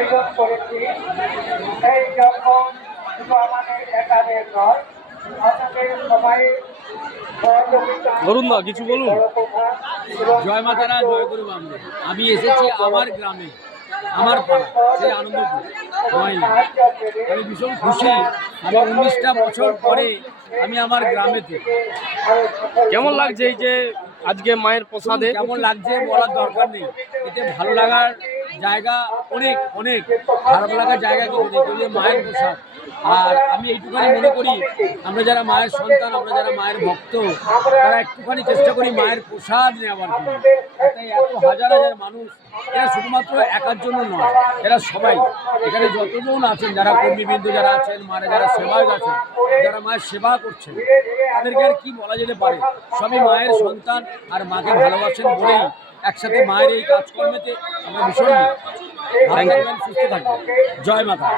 আয়োজন করেছি। এই যখন শুধু আমাদের একাদের নয়, আমাদের সবাই সহযোগিতা বলুন না, কিছু বলুন। জয় মাতারা, জয় গুরু বামদেব। আমি এসেছি আমার গ্রামে, আমার পাড়া, সেই আনন্দপুর নয়নি। আমি ভীষণ খুশি। আমি 19টা বছর পরে আমি আমার গ্রামেতে। কেমন লাগছে এই যে আজকে মায়ের প্রসাদে? কেমন লাগছে বলার দরকার নেই। এতে ভালো লাগার জায়গা অনেক অনেক, খারাপ লাগার জায়গা কিছু নেই। যে মায়ের প্রসাদ, আর আমি এইটুখানি মনে করি আমরা যারা মায়ের সন্তান, আমরা যারা মায়ের ভক্ত, তারা একটুখানি চেষ্টা করি মায়ের প্রসাদ নেওয়ার জন্য। তাই এত হাজার হাজার মানুষ, এরা শুধুমাত্র একার জন্য নয়, এরা সবাই এখানে যতজন আছেন, যারা কর্মীবৃন্দ যারা আছেন, মারা যারা সেবায়ক আছেন, যারা মায়ের সেবা করছেন, তাদেরকে আর কি বলা যেতে পারে, সবই মায়ের সন্তান আর মাকে ভালোবাসেন বলেই একসাথে মায়ের এই কাজকর্মেতে আমরা ভীষণ ভালো থাকবেন, সুস্থ থাকবেন। জয় মাতা।